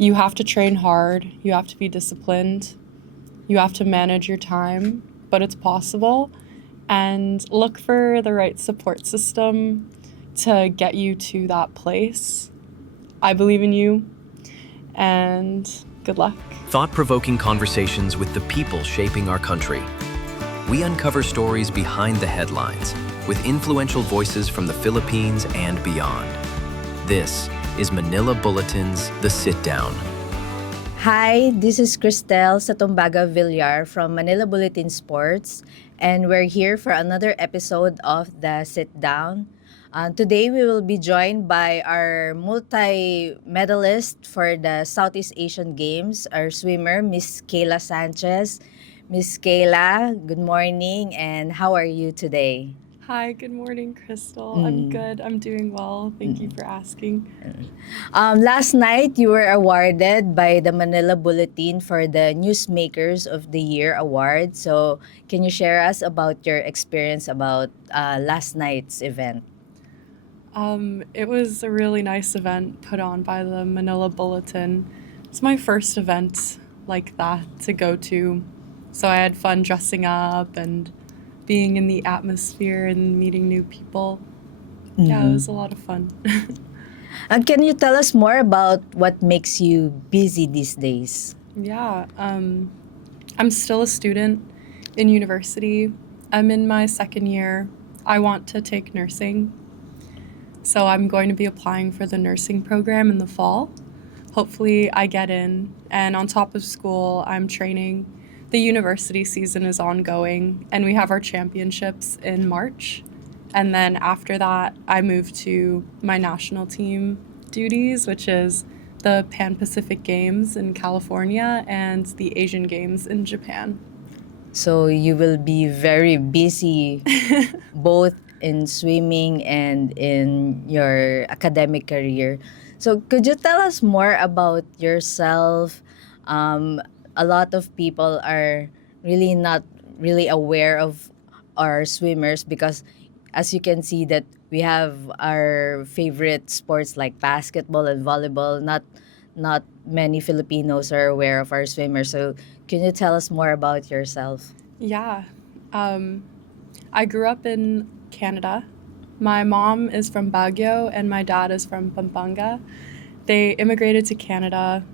You have to train hard, you have to be disciplined, you have to manage your time, but it's possible. And look for the right support system to get you to that place. I believe in you, and good luck. Thought-provoking conversations with the people shaping our country. We uncover stories behind the headlines with influential voices from the Philippines and beyond. This is Manila Bulletin's The Sit Down. Hi, this is Cristel Satumbaga Villar from Manila Bulletin Sports, and we're here for another episode of The Sit Down. Today we will be joined by our multi-medalist for the Southeast Asian Games, our swimmer, Miss Kayla Sanchez. Miss Kayla, good morning, and how are you today? Hi, good morning, Crystal. I'm good. I'm doing well. Thank you for asking. Last night, you were awarded by the Manila Bulletin for the Newsmakers of the Year award. So, can you share us about your experience about last night's event? It was a really nice event put on by the Manila Bulletin. It's my first event like that to go to. So I had fun dressing up and being in the atmosphere and meeting new people. Yeah, it was a lot of fun. And can you tell us more about what makes you busy these days? Yeah, I'm still a student in university. I'm in my second year. I want to take nursing. So I'm going to be applying for the nursing program in the fall. Hopefully I get in. And on top of school, I'm training. The university season is ongoing, and we have our championships in March. And then after that, I move to my national team duties, which is the Pan-Pacific Games in California and the Asian Games in Japan. So, you will be very busy both in swimming and in your academic career. So, could you tell us more about yourself? A lot of people are really not really aware of our swimmers because, as you can see, that we have our favorite sports like basketball and volleyball. Not many Filipinos are aware of our swimmers. So, can you tell us more about yourself? Yeah. I grew up in Canada. My mom is from Baguio and my dad is from Pampanga. They immigrated to Canada.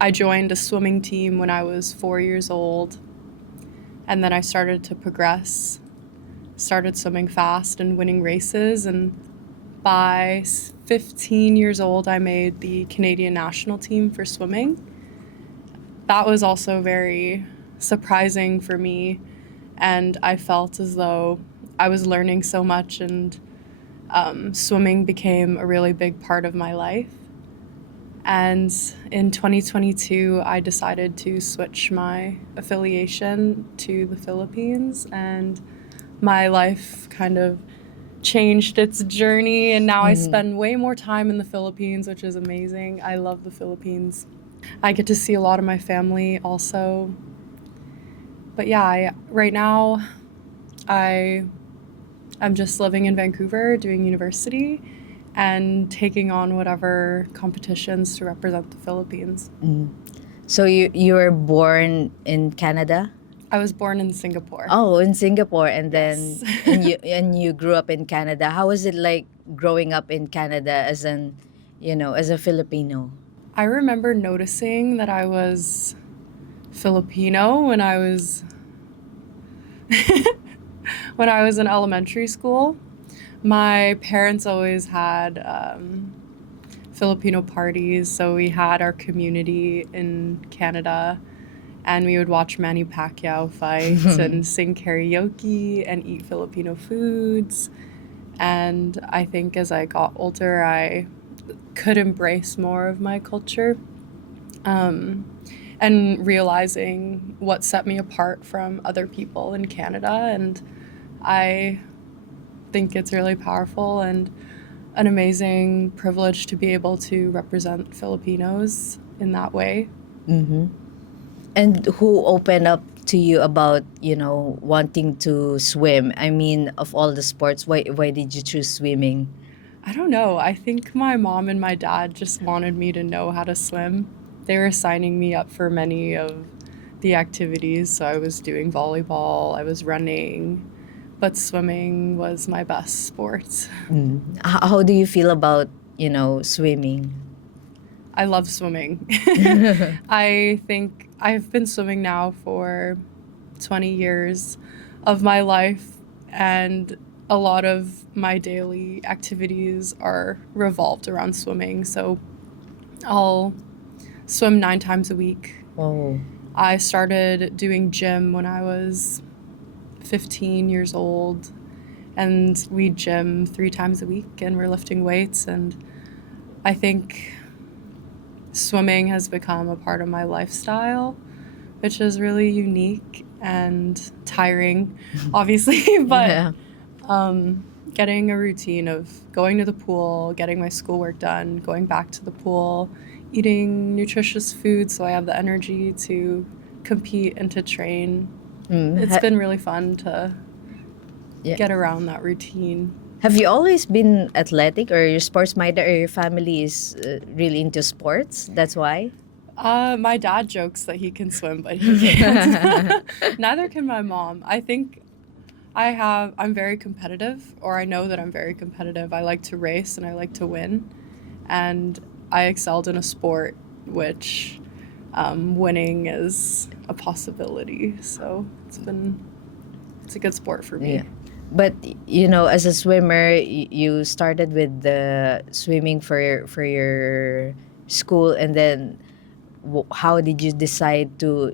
I joined a swimming team when I was 4 years old, and then I started to progress, started swimming fast and winning races, and by 15 years old, I made the Canadian national team for swimming. That was also very surprising for me, and I felt as though I was learning so much, and swimming became a really big part of my life. And in 2022, I decided to switch my affiliation to the Philippines, and my life kind of changed its journey, and now I spend way more time in the Philippines, which is amazing. I love the Philippines. I get to see a lot of my family also. But yeah, right now I'm just living in Vancouver, doing university, and taking on whatever competitions to represent the Philippines. So, you were born in Canada? I was born in Singapore. Oh, in Singapore, and then Yes. and you grew up in Canada. How was it like growing up in Canada as as a Filipino? I remember noticing that I was Filipino when I was when I was in elementary school. My parents always had Filipino parties, so we had our community in Canada, and we would watch Manny Pacquiao fight and sing karaoke and eat Filipino foods. And I think as I got older, I could embrace more of my culture, and realizing what set me apart from other people in Canada. And I think it's really powerful and an amazing privilege to be able to represent Filipinos in that way. And who opened up to you about wanting to swim? I mean, of all the sports, why did you choose swimming? I don't know. I think my mom and my dad just wanted me to know how to swim. they were signing me up for many of the activities. So I was doing volleyball, I was running, but swimming was my best sport. How do you feel about, swimming? I love swimming. I think I've been swimming now for 20 years of my life, and a lot of my daily activities are revolved around swimming. So I'll swim 9 times a week. Oh. I started doing gym when I was 15 years old, and we gym 3 times a week, and we're lifting weights. And I think swimming has become a part of my lifestyle, which is really unique and tiring, obviously, but Yeah. getting a routine of going to the pool, getting my schoolwork done, going back to the pool, eating nutritious food so I have the energy to compete and to train. It's Ha- been really fun to yeah. get around that routine. Have you always been athletic, or your sports minded, or your family is really into sports? That's why? My dad jokes that he can swim, but he can't. Neither can my mom. I think I'm very competitive, or I know that I'm very competitive. I like to race and I like to win. And I excelled in a sport which winning is a possibility. So it's a good sport for me. Yeah. But as a swimmer, you started with the swimming for your school, and then how did you decide to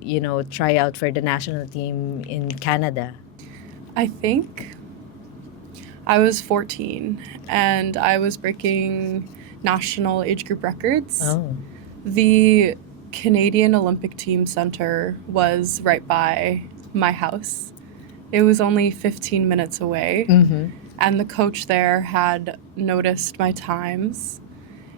try out for the national team in Canada? I think I was 14 and I was breaking national age group records. Oh. The Canadian Olympic Team Center was right by my house. It was only 15 minutes away, and the coach there had noticed my times.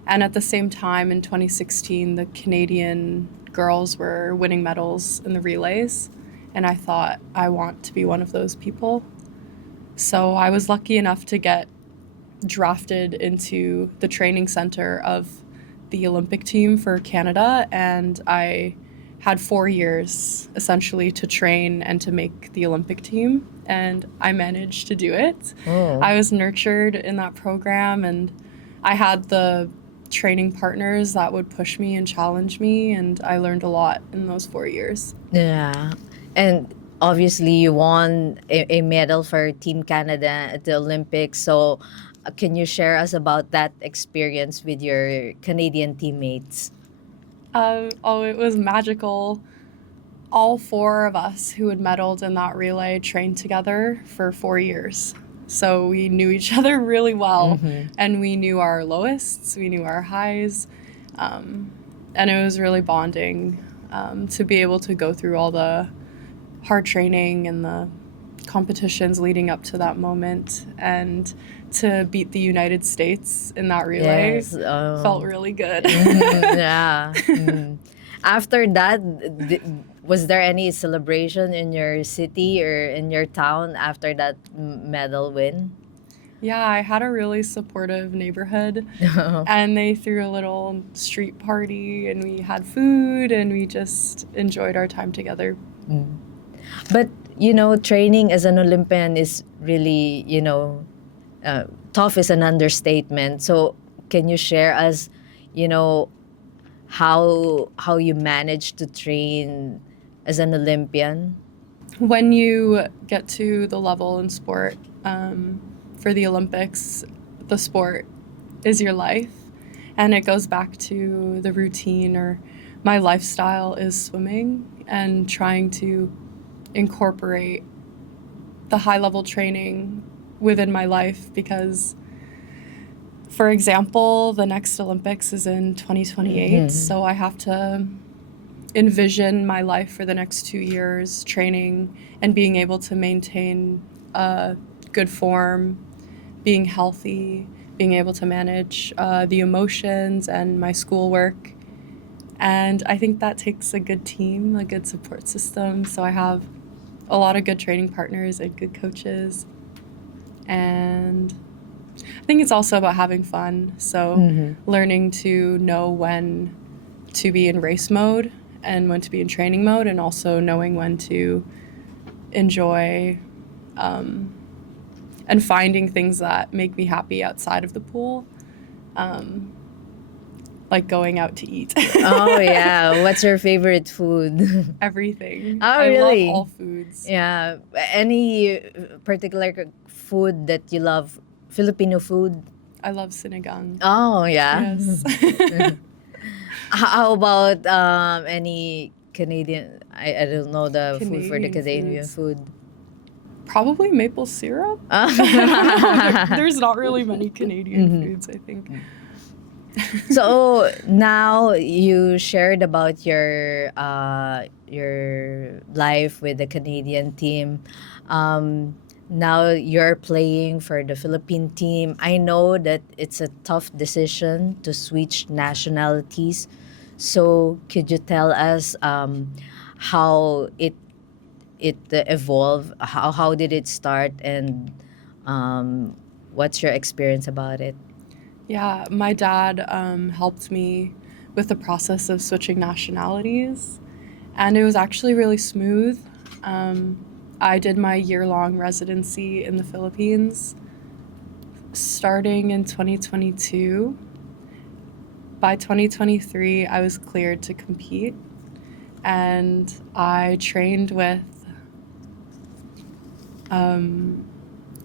And at the same time, in 2016, the Canadian girls were winning medals in the relays, and I thought, I want to be one of those people. So I was lucky enough to get drafted into the training center of the Olympic team for Canada, and I had 4 years essentially to train and to make the Olympic team, and I managed to do it. Oh. I was nurtured in that program, and I had the training partners that would push me and challenge me, and I learned a lot in those 4 years. Yeah. And obviously, you won a medal for Team Canada at the Olympics. So, can you share us about that experience with your Canadian teammates? It was magical. All 4 of us who had medaled in that relay trained together for 4 years. So we knew each other really well, and we knew our lowists, we knew our highs, and it was really bonding to be able to go through all the hard training and the competitions leading up to that moment, and to beat the United States in that relay Yes. felt really good. Yeah. After that, was there any celebration in your city or in your town after that medal win? Yeah, I had a really supportive neighborhood, and they threw a little street party, and we had food, and we just enjoyed our time together. But training as an Olympian is really, tough is an understatement. So can you share us, how you manage to train as an Olympian? When you get to the level in sport, for the Olympics, the sport is your life, and it goes back to the routine, or my lifestyle is swimming, and trying to incorporate the high level training within my life, because, for example, the next Olympics is in 2028, so I have to envision my life for the next 2 years training and being able to maintain a good form, being healthy, being able to manage the emotions and my schoolwork. And I think that takes a good team, a good support system. So I have a lot of good training partners and good coaches. And I think it's also about having fun. So learning to know when to be in race mode and when to be in training mode, and also knowing when to enjoy and finding things that make me happy outside of the pool, like going out to eat. Oh yeah. What's your favorite food? Everything. Oh, I really? love all foods. Yeah. Any particular food that you love? Filipino food? I love sinigang. Oh yeah. Yes. How about any Canadian? I don't know the food for the Canadian Canadian foods. food. Probably maple syrup. Oh. There's not really many Canadian foods, I think. So now you shared about your life with the Canadian team. Now you're playing for the Philippine team. I know that it's a tough decision to switch nationalities. So could you tell us how it evolved? How did it start, and what's your experience about it? Yeah, my dad helped me with the process of switching nationalities, and it was actually really smooth. I did my year-long residency in the Philippines starting in 2022. By 2023, I was cleared to compete, and I trained with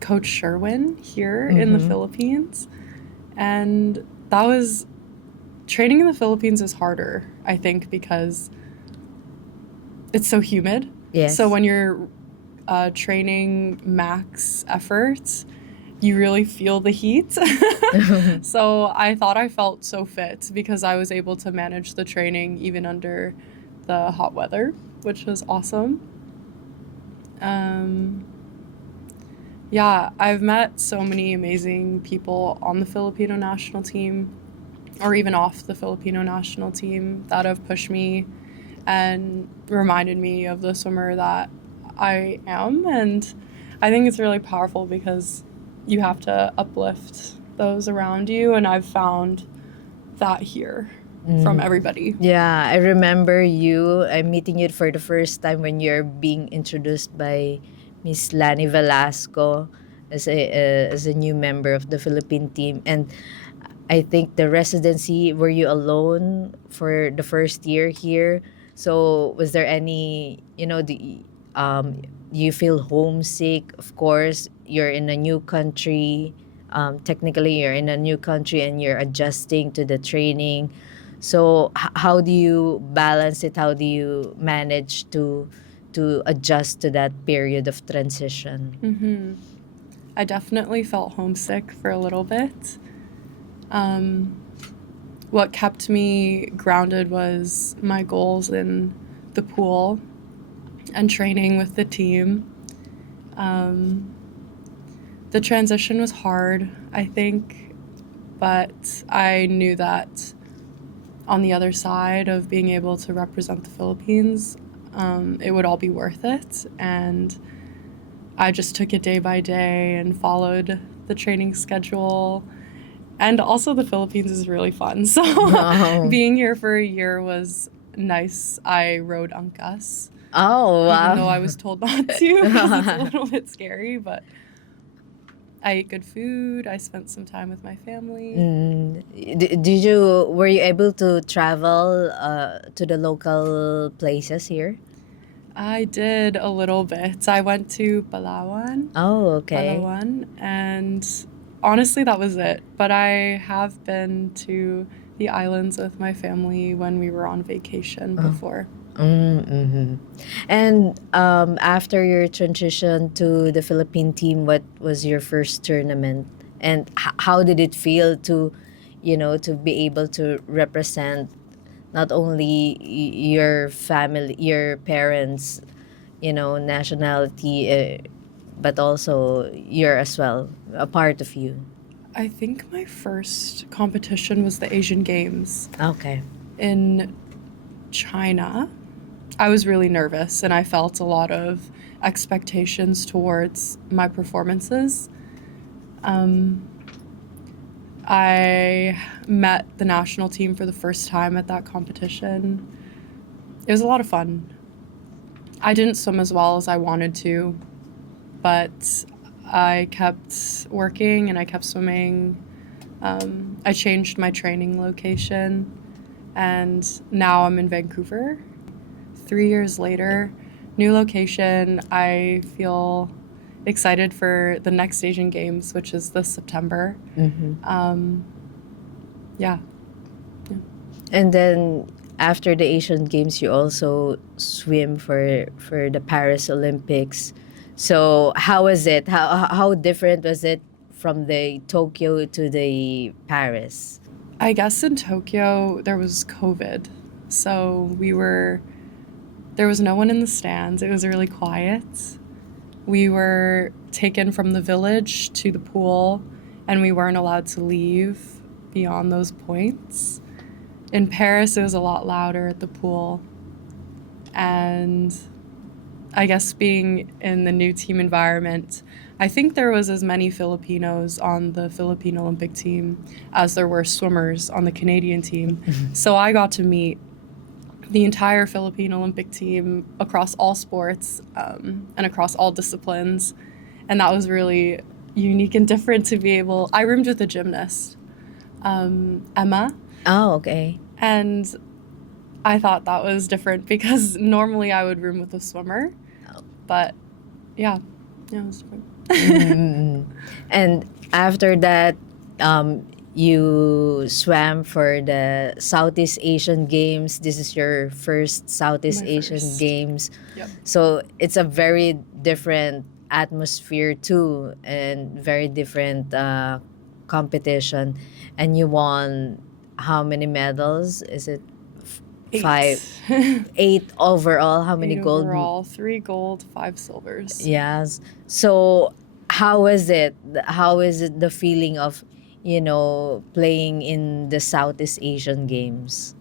Coach Sherwin here in the Philippines. And that was training in the Philippines is harder, I think, because it's so humid. Yes. So when you're training max effort, you really feel the heat. So I thought I felt so fit because I was able to manage the training even under the hot weather, which was awesome. Yeah, I've met so many amazing people on the Filipino national team or even off the Filipino national team that have pushed me and reminded me of the swimmer that I am. And I think it's really powerful because you have to uplift those around you. And I've found that here from everybody. Yeah, I remember I'm meeting you for the first time when you're being introduced by Miss Lani Velasco as a new member of the Philippine team. And I think the residency, were you alone for the first year here? So was there any, you feel homesick? Of course, you're in a new country. Technically, you're in a new country and you're adjusting to the training. So how do you balance it? How do you manage to adjust to that period of transition? I definitely felt homesick for a little bit. What kept me grounded was my goals in the pool and training with the team. The transition was hard, I think, but I knew that on the other side of being able to represent the Philippines, it would all be worth it. And I just took it day by day and followed the training schedule. And also the Philippines is really fun. So Wow. being here for a year was nice. I rode angkas, Oh, even though wow. I was told not to because it's a little bit scary, but I ate good food. I spent some time with my family. Were you able to travel to the local places here? I did a little bit. I went to Oh, okay. Palawan, and honestly, that was it. But I have been to the islands with my family when we were on vacation before. Mm-hmm. And after your transition to the Philippine team, what was your first tournament? And how did it feel to, to be able to represent not only your family, your parents, nationality, but also you're as well, a part of you? I think my first competition was the Asian Games Okay. in China. I was really nervous and I felt a lot of expectations towards my performances. I met the national team for the first time at that competition. It was a lot of fun. I didn't swim as well as I wanted to, but I kept working and I kept swimming. I changed my training location, and now I'm in Vancouver. 3 years later, new location. I feel excited for the next Asian Games, which is this September. Yeah. And then after the Asian Games, you also swim for the Paris Olympics. So how was it? How different was it from the Tokyo to the Paris? I guess in Tokyo there was COVID, so there was no one in the stands. It was really quiet. We were taken from the village to the pool, and we weren't allowed to leave beyond those points. In Paris, it was a lot louder at the pool, and I guess being in the new team environment, I think there was as many Filipinos on the Philippine Olympic team as there were swimmers on the Canadian team. So I got to meet the entire Philippine Olympic team across all sports and across all disciplines. And that was really unique and different to be able. I roomed with a gymnast, Emma, Oh, okay. and I thought that was different because normally I would room with a swimmer. But yeah, it was different. And after that, you swam for the Southeast Asian Games. This is your first Southeast My Asian first. Games. Yep. So it's a very different atmosphere too, and very different competition. And you won how many medals? Is it Eight. five, 8 overall? How many Eight gold? overall, 3 gold, 5 silvers. Yes. So how is it? How is it the feeling of, playing in the Southeast Asian Games?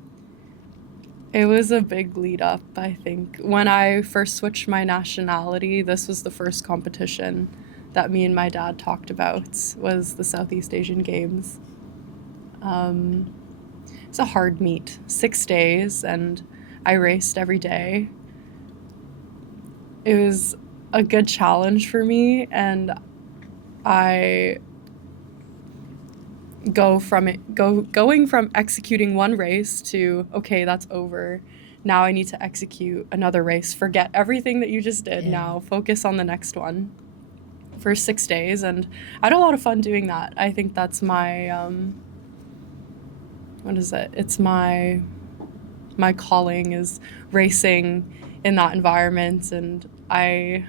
It was a big lead up, I think. When I first switched my nationality, this was the first competition that me and my dad talked about, was the Southeast Asian Games. It's a hard meet, 6 days, and I raced every day. It was a good challenge for me, and I going from executing one race to, okay, that's over. Now I need to execute another race. Forget everything that you just did. Yeah. Now focus on the next one for 6 days, and I had a lot of fun doing that. I think that's my what is it? It's my calling is racing in that environment, and I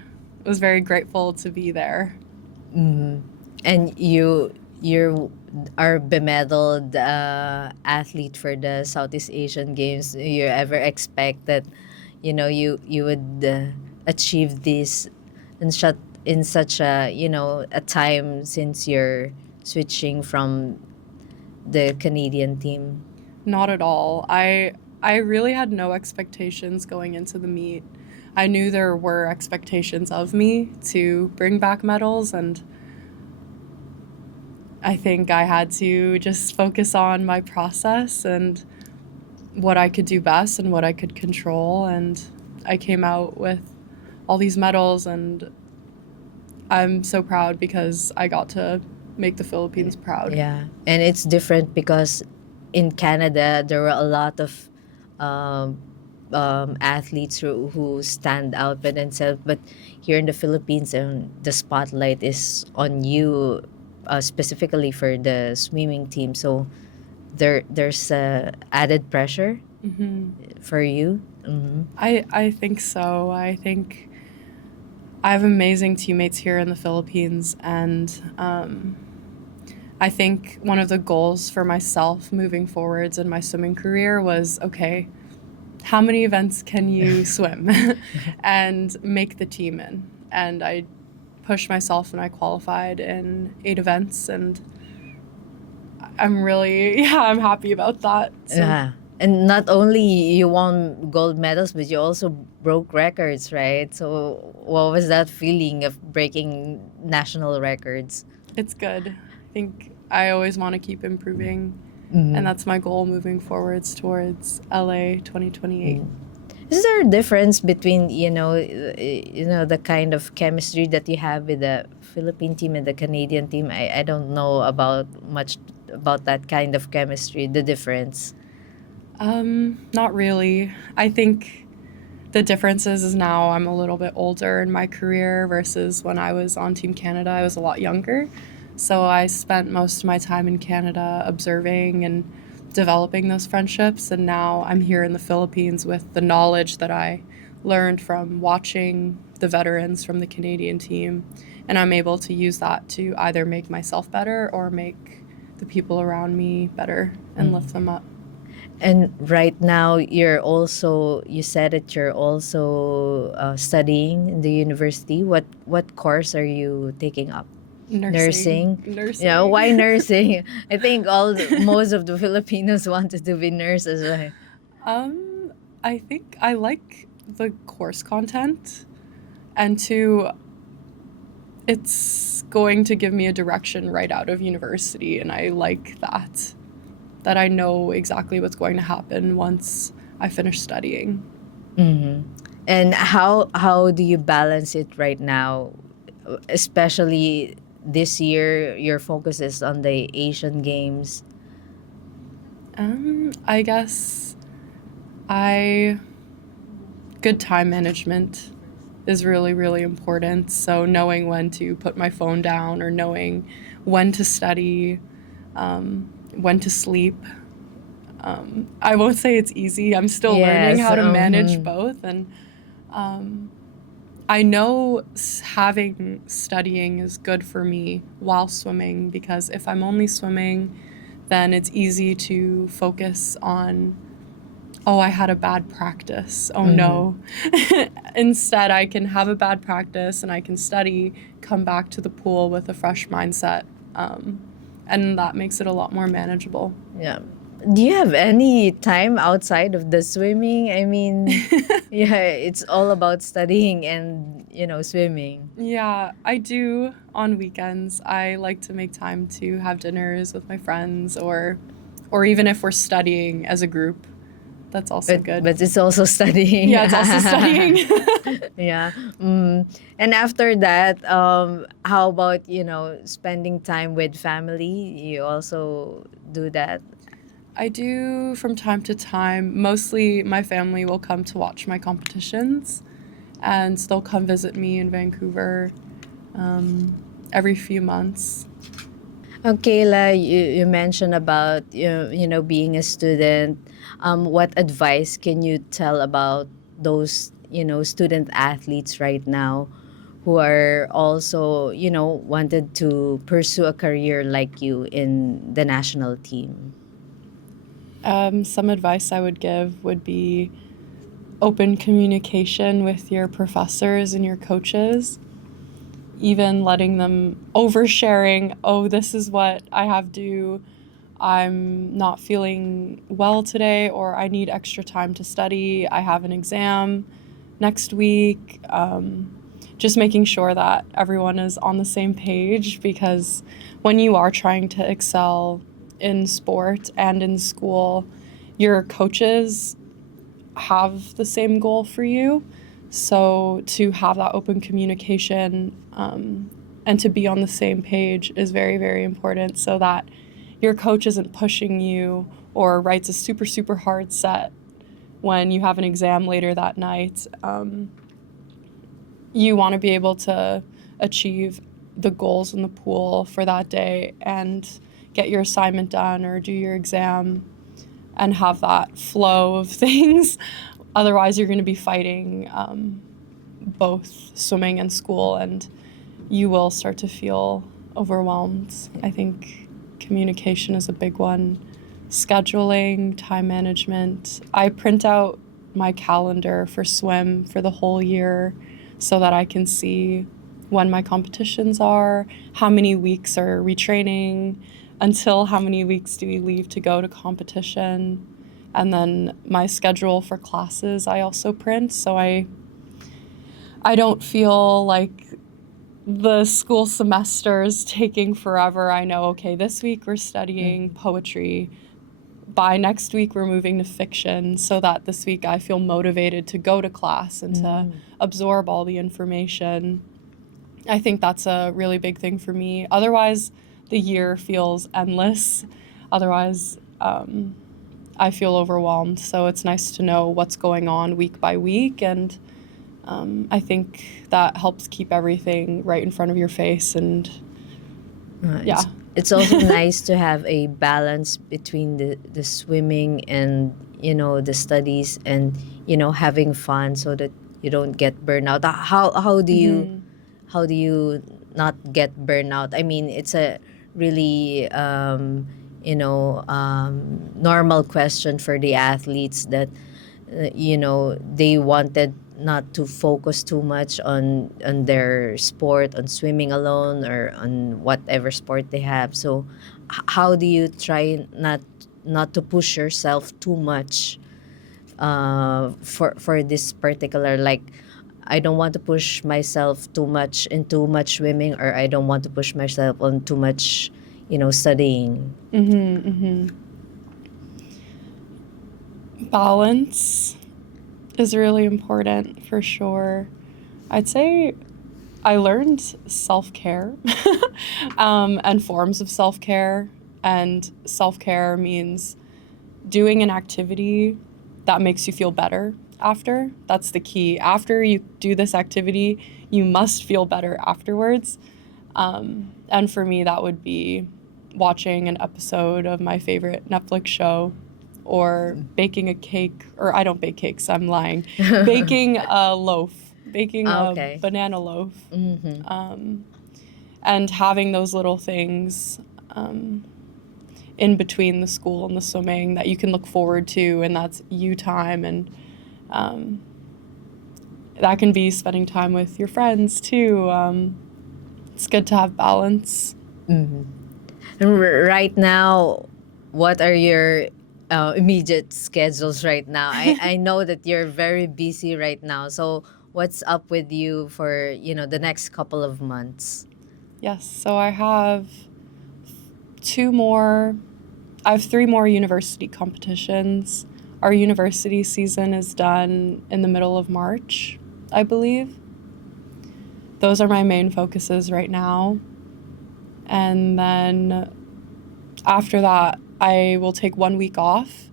was very grateful to be there. And you are bemedaled athlete for the Southeast Asian Games. You ever expect that, you would achieve this in such a time, since you're switching from the Canadian team? Not at all. I really had no expectations going into the meet. I knew there were expectations of me to bring back medals, and I think I had to just focus on my process and what I could do best and what I could control, and I came out with all these medals, and I'm so proud because I got to make the Philippines proud. Yeah, and it's different because in Canada there were a lot of um, athletes who stand out by themselves, but here in the Philippines, the spotlight is on you, specifically for the swimming team. So there's added pressure for you. I think so. I think I have amazing teammates here in the Philippines, and I think one of the goals for myself moving forwards in my swimming career was, okay, how many events can you swim and make the team in? And I pushed myself and I qualified in 8 events, and I'm really, I'm happy about that. So Yeah. And not only you won gold medals, but you also broke records, right? So what was that feeling of breaking national records? it's good. I think I always want to keep improving, and that's my goal moving forwards towards LA 2028. Is there a difference between the kind of chemistry that you have with the Philippine team and the Canadian team? I don't know about much about that kind of chemistry. The difference. Not really. I think the difference is now I'm a little bit older in my career versus when I was on Team Canada, I was a lot younger. So I spent most of my time in Canada observing and developing those friendships. And now I'm here in the Philippines with the knowledge that I learned from watching the veterans from the Canadian team. And I'm able to use that to either make myself better or make the people around me better and lift them up. And right now, you said that you're also studying in the university. What course are you taking up? Nursing. Nursing. Yeah, why nursing? I think most of the Filipinos wanted to be nurses, right? I think I like the course content, and two, it's going to give me a direction right out of university, and I like that I know exactly what's going to happen once I finish studying. And how do you balance it right now? Especially this year, your focus is on the Asian Games. I guess I good time management is really, really important. So knowing when to put my phone down or knowing when to study, when to sleep. I won't say it's easy. I'm still learning Yes. how to manage both. And I know having studying is good for me while swimming, because if I'm only swimming, then it's easy to focus on, oh, I had a bad practice. Oh no. Instead, I can have a bad practice and I can study, come back to the pool with a fresh mindset. And that makes it a lot more manageable. Yeah. Do you have any time outside of the swimming? I mean, yeah, it's all about studying and, swimming. Yeah, I do on weekends. I like to make time to have dinners with my friends, or even if we're studying as a group, that's also good. But it's also studying. Yeah, it's also studying. Yeah. And after that, how about, spending time with family? You also do that? I do from time to time. Mostly my family will come to watch my competitions, and they'll come visit me in Vancouver every few months. Okay, Kayla, you mentioned about being a student. What advice can you tell about those student athletes right now who are also wanted to pursue a career like you in the national team? Some advice I would give would be open communication with your professors and your coaches, even letting them oversharing, oh, this is what I have to, I'm not feeling well today, or I need extra time to study, I have an exam next week. Just making sure that everyone is on the same page, because when you are trying to excel in sport and in school, your coaches have the same goal for you. So to have that open communication and to be on the same page is very, very important, so that your coach isn't pushing you or writes a super, super hard set when you have an exam later that night. You want to be able to achieve the goals in the pool for that day and get your assignment done or do your exam and have that flow of things. Otherwise, you're going to be fighting both swimming and school, and you will start to feel overwhelmed. I think communication is a big one. Scheduling, time management. I print out my calendar for swim for the whole year so that I can see when my competitions are, how many weeks are retraining, until how many weeks do we leave to go to competition. And then my schedule for classes I also print, so I don't feel like the school semester is taking forever. I know, okay, this week we're studying poetry. By next week, we're moving to fiction, so that this week I feel motivated to go to class and to absorb all the information. I think that's a really big thing for me. Otherwise, the year feels endless. Otherwise, I feel overwhelmed. So it's nice to know what's going on week by week. And I think that helps keep everything right in front of your face. And yeah. It's also nice to have a balance between the swimming and, the studies and, having fun so that you don't get burnout. How do you not get burnout? I mean, it's a really normal question for the athletes that they wanted not to focus too much on their sport, on swimming alone or on whatever sport they have. So how do you try not to push yourself too much for this particular, like, I don't want to push myself too much in too much swimming, or I don't want to push myself on too much, studying. Balance is really important for sure. I'd say I learned self-care and forms of self-care. And self-care means doing an activity that makes you feel better after. That's the key. After you do this activity, you must feel better afterwards. And for me, that would be watching an episode of my favorite Netflix show, or baking a cake, or I don't bake cakes, I'm lying. Baking a loaf, baking a banana loaf. And having those little things in between the school and the swimming that you can look forward to, and that's you time. And that can be spending time with your friends too. It's good to have balance. Right now, what are your immediate schedules right now? I know that you're very busy right now. So what's up with you for, the next couple of months? Yes, so I have 3 more university competitions. Our university season is done in the middle of March, I believe. Those are my main focuses right now. And then after that, I will take 1 week off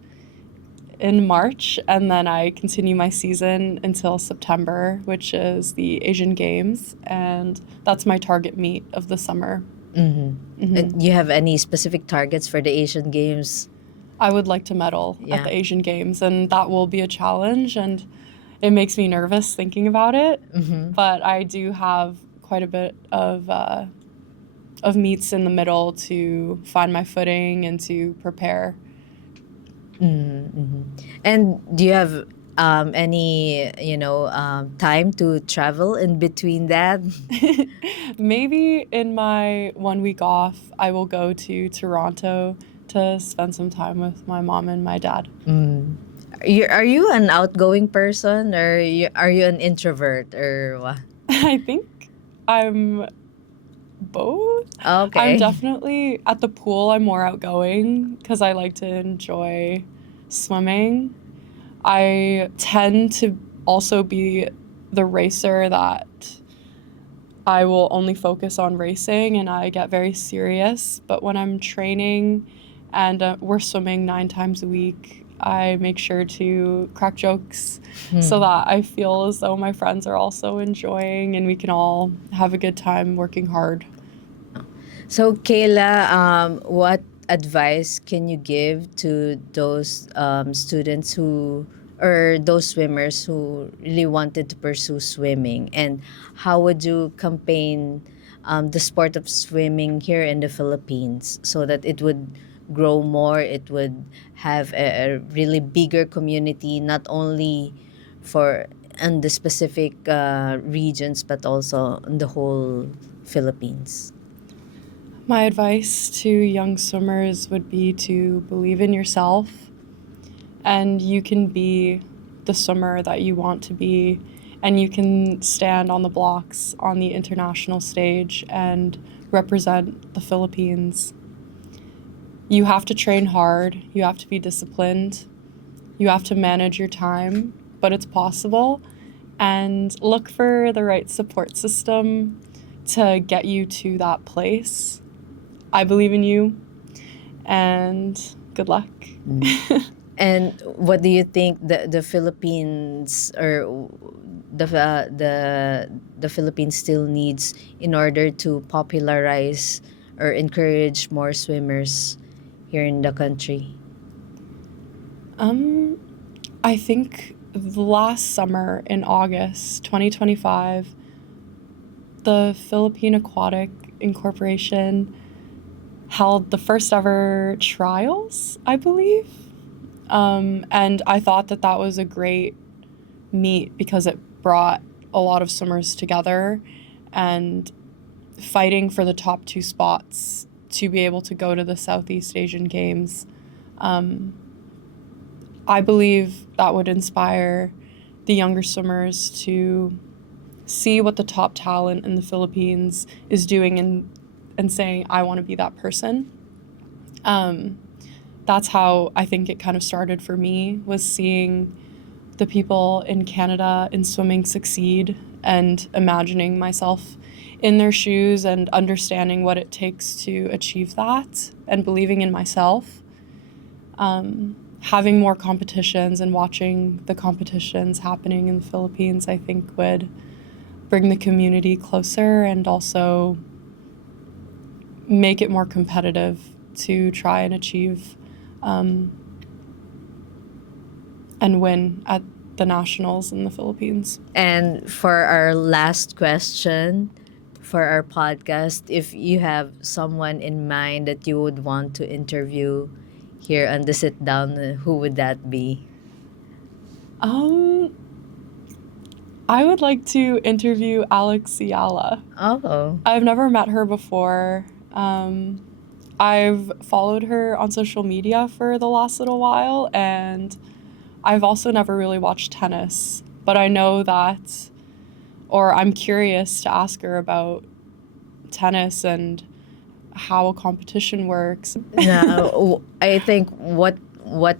in March, and then I continue my season until September, which is the Asian Games, and that's my target meet of the summer. And do you have any specific targets for the Asian Games? I would like to medal at the Asian Games, and that will be a challenge, and it makes me nervous thinking about it. But I do have quite a bit of meets in the middle to find my footing and to prepare. And do you have any time to travel in between that? Maybe in my 1 week off, I will go to Toronto to spend some time with my mom and my dad. Are you an outgoing person, or are you an introvert, or what? I think I'm both. Okay. I'm definitely at the pool. I'm more outgoing because I like to enjoy swimming. I tend to also be the racer that I will only focus on racing, and I get very serious. But when I'm training and we're swimming 9 times a week, I make sure to crack jokes so that I feel as though my friends are also enjoying and we can all have a good time working hard. So, Kayla, what advice can you give to those students or those swimmers who really wanted to pursue swimming? And how would you campaign the sport of swimming here in the Philippines so that it would grow more, it would have a really bigger community, not only for in the specific regions, but also in the whole Philippines? My advice to young swimmers would be to believe in yourself, and you can be the swimmer that you want to be. and you can stand on the blocks on the international stage and represent the Philippines. You have to train hard, you have to be disciplined, you have to manage your time, but it's possible. And look for the right support system to get you to that place. I believe in you, and good luck. And what do you think the Philippines or the Philippines still needs in order to popularize or encourage more swimmers here in the country? I think last summer in August 2025, the Philippine Aquatic Incorporation held the first ever trials, I believe. And I thought that that was a great meet because it brought a lot of swimmers together and fighting for the top 2 spots to be able to go to the Southeast Asian Games. I believe that would inspire the younger swimmers to see what the top talent in the Philippines is doing and saying, I want to be that person. That's how I think it kind of started for me, was seeing the people in Canada in swimming succeed and imagining myself in their shoes and understanding what it takes to achieve that and believing in myself. Having more competitions and watching the competitions happening in the Philippines, I think would bring the community closer and also make it more competitive to try and achieve and win at the nationals in the Philippines. And for our last question for our podcast, if you have someone in mind that you would want to interview here on the sit down, who would that be? I would like to interview Alex Ciala. Oh. I've never met her before. I've followed her on social media for the last little while, and I've also never really watched tennis, but I know that, or I'm curious to ask her about tennis and how a competition works. Now, I think what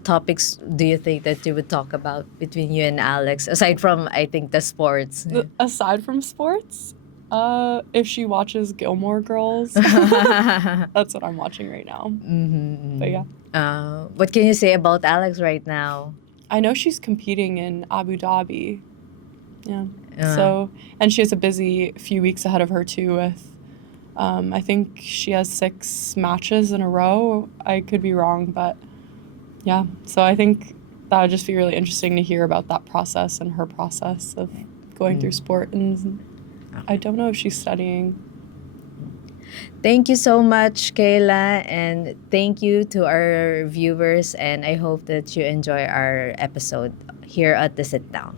topics do you think that you would talk about between you and Alex, aside from, I think, the sports? Aside from sports, if she watches Gilmore Girls, that's what I'm watching right now. But yeah. What can you say about Alex right now? I know she's competing in Abu Dhabi. Yeah. Uh. So, and she has a busy few weeks ahead of her too with, I think she has 6 matches in a row. I could be wrong, but yeah. So I think that would just be really interesting to hear about that process and her process of going through sport. And I don't know if she's studying. Thank you so much, Kayla, and thank you to our viewers, and I hope that you enjoy our episode here at the Sit Down.